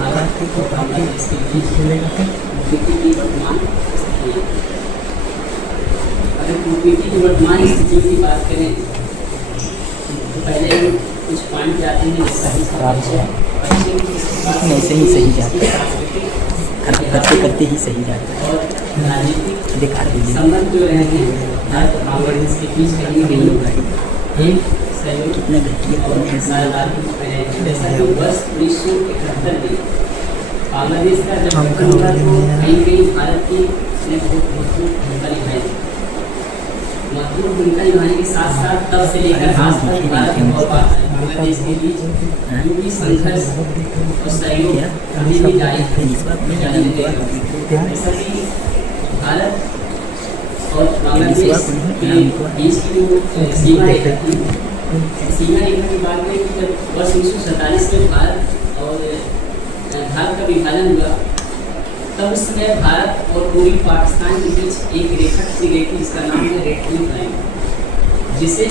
भारत और बांग्लादेश के बीच कूटनीति की वर्तमान स्थिति है। अगर कूटनीति की वर्तमान स्थिति की बात करें तो पहले कुछ पॉइंट आते हैं, जैसा कि सही जाता है, करते ही सही जाता है। और राजनीतिक संबंध जो रहे हैं भारत और बांग्लादेश के बीच कहीं कहीं सहयोग कितना घटिया और साझेदारी रहे हैं। जैसा कि वर्ष 1971 में बांग्लादेश का जब गठन हुआ तो कहीं कहीं भारत की ने बहुत महत्वपूर्ण भूमिका निभाई। महत्वपूर्ण भूमिका निभाने के साथ साथ तब से लेकर आज तक भारत और बांग्लादेश के बीच भी संघर्ष और सहयोग अभी भी जारी है। जैसा कि भारत और बांग्लादेश के बीच की जो सीमा रेखा थी, सीमा रेखा की बात करें कि जब वर्ष 1947 में भारत का विभाजन हुआ तब उस समय भारत और पूर्वी पाकिस्तान के बीच एक रेखा खींची गई थी जिसका नाम है रेड क्लिफ लाइन, जिसे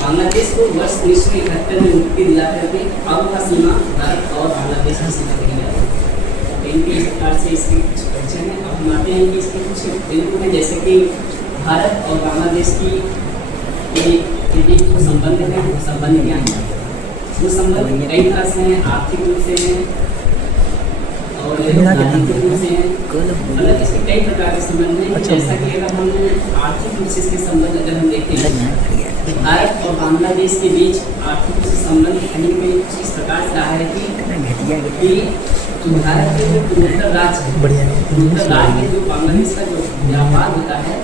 बांग्लादेश को वर्ष 1971 में मुक्ति दिला करके अब का सीमा भारत और बांग्लादेश की सीमा कही जाती है। इनके इस प्रकार से इसके कुछ परिचय हैं। अब हम आते हैं कि इसके कुछ बिंदु हैं, जैसे कि भारत और बांग्लादेश की बीच जो संबंध है वो संबंध क्या है। वो संबंध कई तरह से हैं, आर्थिक रूप से हैं और राजनीतिक रूप से हैं, मतलब इसके कई प्रकार के संबंध हैं। जैसा कि अगर हम आर्थिक रूप से इसके संबंध अगर हम देखते हैं तो भारत और बांग्लादेश के बीच आर्थिक रूप से संबंध कहीं न कहीं कुछ इस प्रकार से रहा है कि भारत के जो पूर्वोत्तर राज्य में जो बांग्लादेश का जो व्यापार होता है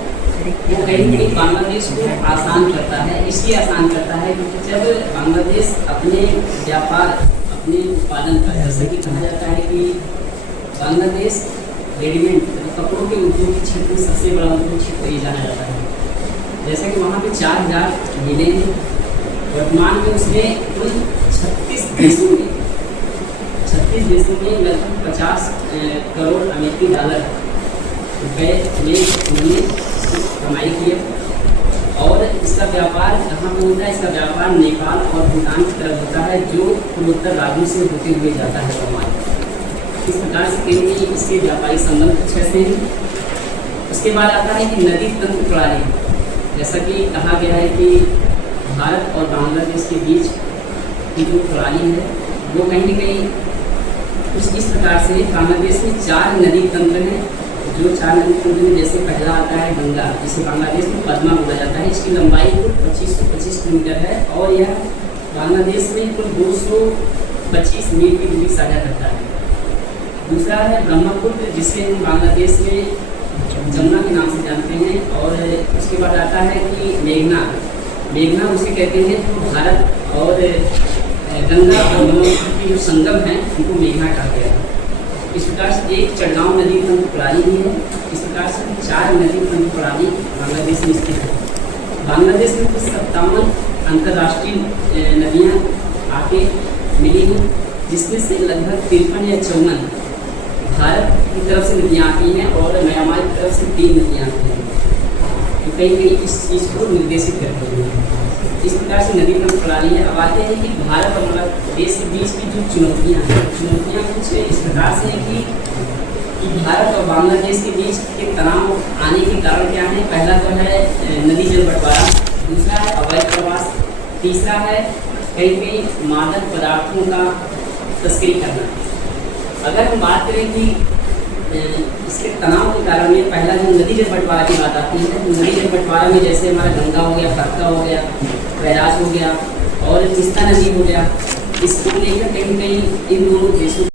वो कहीं न कहीं बांग्लादेश को आसान करता है। इसलिए आसान करता है क्योंकि जब बांग्लादेश अपने व्यापार अपने उत्पादन का, जैसे कि कहा जाता है कि बांग्लादेश रेडीमेड कपड़ों के उद्योग के क्षेत्र में सबसे बड़ा उद्योग क्षेत्र ये जाना जाता है। जैसे कि वहाँ पे 4000 मिलें हैं। वर्तमान में उसमें कुल 36 देशों में लगभग 50 करोड़ अमेरिकी डॉलर रुपये में उन्होंने कमाई की है। और इसका व्यापार कहाँ पर होता है? इसका व्यापार नेपाल और भूटान की तरफ होता है, जो पूर्वोत्तर राज्यों से होते हुए जाता है कमाई। इस प्रकार से कहीं इसके व्यापारिक संबंध कुछ ऐसे हैं। उसके बाद आता है कि नदी तंत्र प्रणाली। जैसा कि कहा गया है कि भारत और बांग्लादेश के बीच की जो प्रणाली है वो कहीं न कहीं कुछ इस प्रकार से बांग्लादेश में 4 नदी तंत्र हैं। जो 4 नदी तंत्र में जैसे पहला आता है गंगा, जिसे बांग्लादेश में पद्मा बोला जाता है। इसकी लंबाई कुल 2525 किलोमीटर है और यह बांग्लादेश में कुल 225 मील की दूरी साझा करता है। दूसरा है ब्रह्मपुत्र, जिसे हम बांग्लादेश में जमुना के नाम से जानते हैं। और उसके बाद आता है कि मेघना उसे कहते हैं, जो भारत और गंगा और ब्रह्मपुत्र की जो संगम है उनको मेघना कहा गया है। इस प्रकार से एक चटगांव नदी तंत्र प्रणाली भी है। इस प्रकार से 4 नदी तंत्र प्रणाली बांग्लादेश में स्थित है। बांग्लादेश में कुछ 57 अंतर्राष्ट्रीय नदियाँ आके मिली हैं, जिसमें से लगभग 53 या 54 भारत की तरफ से नदियाँ आती हैं और म्यांमार की तरफ से 3 नदियाँ आती हैं, जो कहीं कहीं इस चीज़ को निर्देशित करती हैं। इस प्रकार से नदी तंत्र प्रणाली है। अब आते हैं कि भारत और बांग्लादेश के बीच की जो चुनौतियाँ कुछ इस प्रकार से हैं कि भारत और बांग्लादेश के बीच के तनाव आने के कारण क्या है। पहला तो है नदी जल बंटवारा, दूसरा है अवैध प्रवास, तीसरा है कहीं कहीं मादक पदार्थों का तस्करी करना। अगर हम बात करें कि इसके तनाव के कारण में पहला जो नदी जल बंटवारा की बात आती है, तो नदी जल बंटवारा में जैसे हमारा गंगा हो गया, फरक्का हो गया, बैराज हो गया और तीस्ता नदी हो गया, इसको लेकर कहीं कहीं इन दोनों देशों